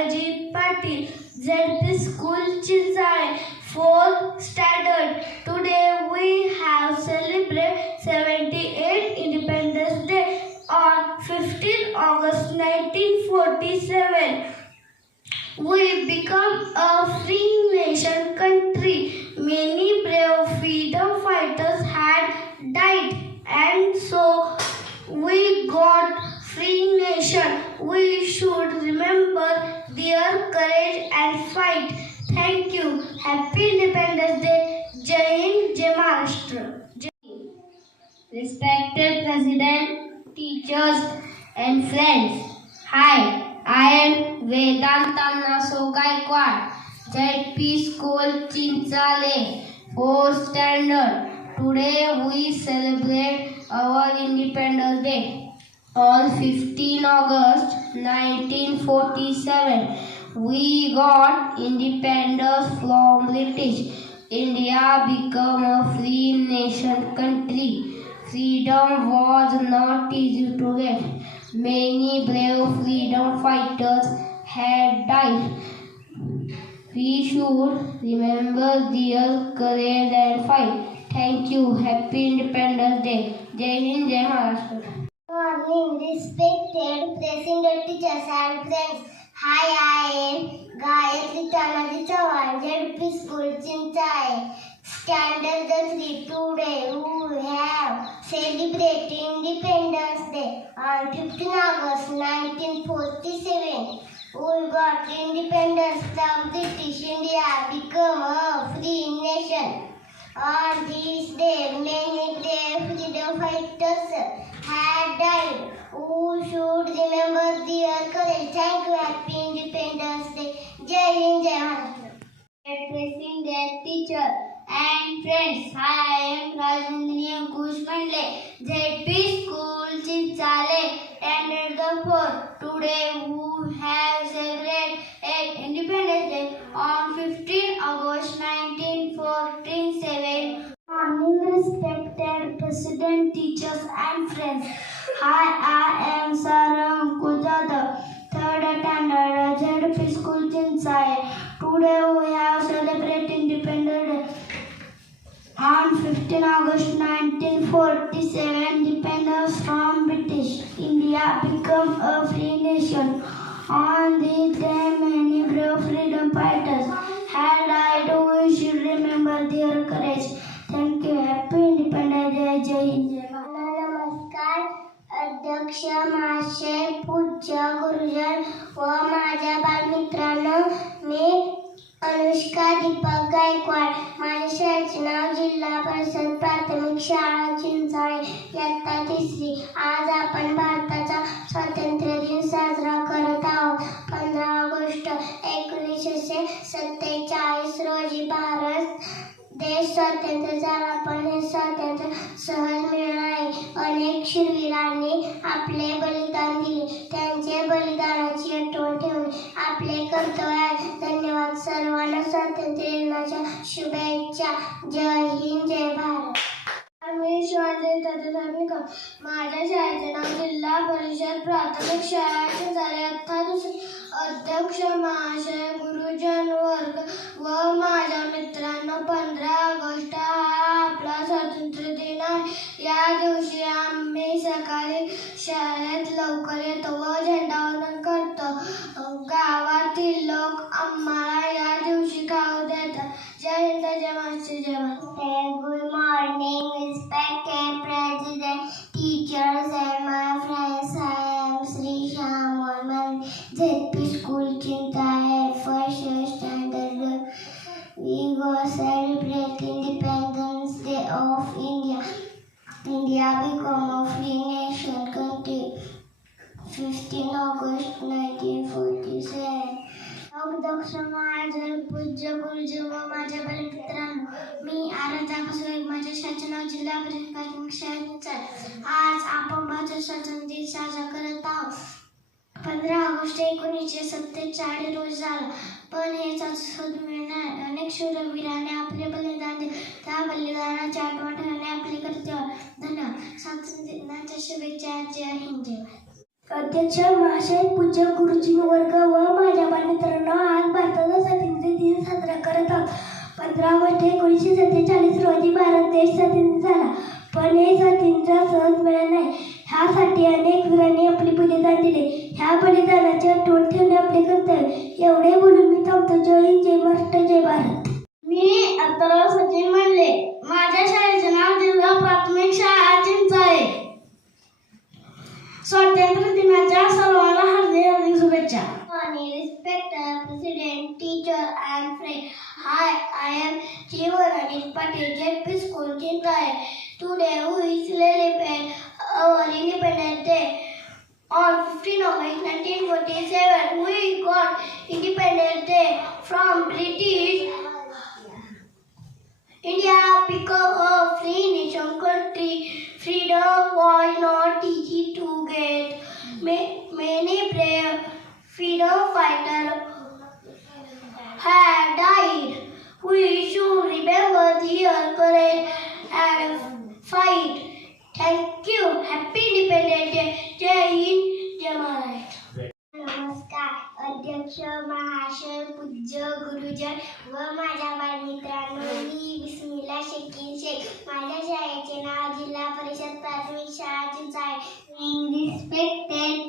Ajit Patil, ZP School Chizai, 4th standard. Today we have celebrated 78 Independence Day on 15 August 1947. We become a free nation country. Many brave freedom fighters had died and so we got free nation. We should remember their courage and fight. Thank you. Happy Independence Day. Jai Jai Maharashtra. Respected President, teachers, and friends. Hi, I am Vedanta Naso Gaikwad, ZP School Chinchale, 4th standard. Today we celebrate our Independence Day. On 15 August 1947, we got independence from British. India became a free nation country. Freedom was not easy to get. Many brave freedom fighters had died. We should remember their courage and fight. Thank you. Happy Independence Day. Jai Hind, Jai Maharashtra. Morning, respected president, teachers and friends. Hi, I am Gayatri Tanadi Chavan, ZP School Chinchai. Standard the three today we have celebrated Independence Day on 15 August 1947. We got independence from British India, become a free nation. On this day, many brave freedom fighters died. Who should remember their courage? Thank you. Happy Independence Day. Jai Hind, Jai Maharashtra. President, teacher, and friends. Hi, I am Ankush Mandle. ZP School Chinchale, standard the four. Today we have celebrated Independence Day on 15 August 1947. Morning, respected President, teachers, and friends. Hi, I am Sarah Ankush Jadhav, third standard, ZP School Chinchale. Today we have celebrated Independence. On 15 August 1947, independence from British India became a free nation. On this day, many brave freedom fighters had died. We should remember their courage. अध्यक्ष महाशय पूज्य गुरुजन व माझ्या बालमित्रांनो मी अनुष्का दीपक गायकवाड. माझ्या शाळेचे नाव जिल्हा परिषद प्राथमिक शाळा चिंचाळे इयत्ता तिसरी. आज आपण भारताचा स्वातंत्र्य दिन साजरा करत आहोत. पंधरा ऑगस्ट एकोणीसशे सत्तेचाळीस रोजी भारत देश स्वतंत्र झाला पण हे स्वातंत्र्य सहज मिळणार नाही अनेक शूरवीरांनी आपले बलिदान दिले. त्यांचे बलिदानाची आठवण ठेवणे आपले कर्तव्य आहे. धन्यवाद सर्वांना स्वातंत्र्य दिनाच्या शुभेच्छा. जय हिंद जय भारत. मी शिवाजी तत्वधार्मिका माझ्या शाळेचे नाव जिल्हा परिषद प्राथमिक शाळेचे झाले अर्थात अध्यक्ष महाशय गुरुजन वर्ग व माझ्या पंधरा ऑगस्ट हा आपला स्वातंत्र्य दिन आहे या दिवशी आम्ही सकाळी शाळेत लवकर येतो व झेंडावंदन करतो गावातील लोक आम्हाला या दिवशी खाऊ देतात जय हिंद जय महाराष्ट्र जय Maharashtra good morning respected president teachers and my friends I am Sri Shyam Morman ZP School Chintae first standard we go celebrate India become a free nation country 15 August 1947 अध्यक्ष महाजन पूज्य गुरुजी व माझ्या बालमित्रांनो मी आराधा कसोई माझ्या शासनाव जिल्हा परिषद आज आपण माझ्या शासन दिन साजरा करत आहोत पंधरा ऑगस्ट एकोणीसशे सत्तेचाळीस रोज झाला. पण हे आस्वाद मिळणार अनेक शूरवीराने आपले बलिदान दिले त्या बलिदानाच्या आठवण ठेवणे आपले कर्तव्य धन्यवाद स्वातंत्र्य दिनाच्या शुभेच्छा जय हिंद अध्यक्ष महाशय पूज्य गुरुजी वर्ग व माझ्या मित्रांनो आज भारताचा स्वातंत्र्य दिन साजरा करत आहोत. पंधरा ऑगस्ट एकोणीसशे सत्तेचाळीस रोजी भारत देश स्वातंत्र्य झाला. पण हे स्वातंत्र्य सहज मिळणार नाही. बलिदानाची आठवण ठेवणे आपले कर्तव्य. एवढे बोलून मी थांबतो. जय हिंद जय महाराष्ट्र जय भारत. मी अत्तराव सचिन म्हणले माझ्या शाळेचे नाव जिल्हा प्राथमिक शाळा चिंचाळे स्वातंत्र्य दिनाच्या सर्वांना हार्दिक हार्दिक शुभेच्छा. respected president, teacher and friend. Hi, I am Jeevan Anish Patil, JP School, Chintae. Today we celebrate माझ्या शाळेचे नाव जिल्हा परिषद प्राथमिक शाळा चिंचाळे रिस्पेक्टेड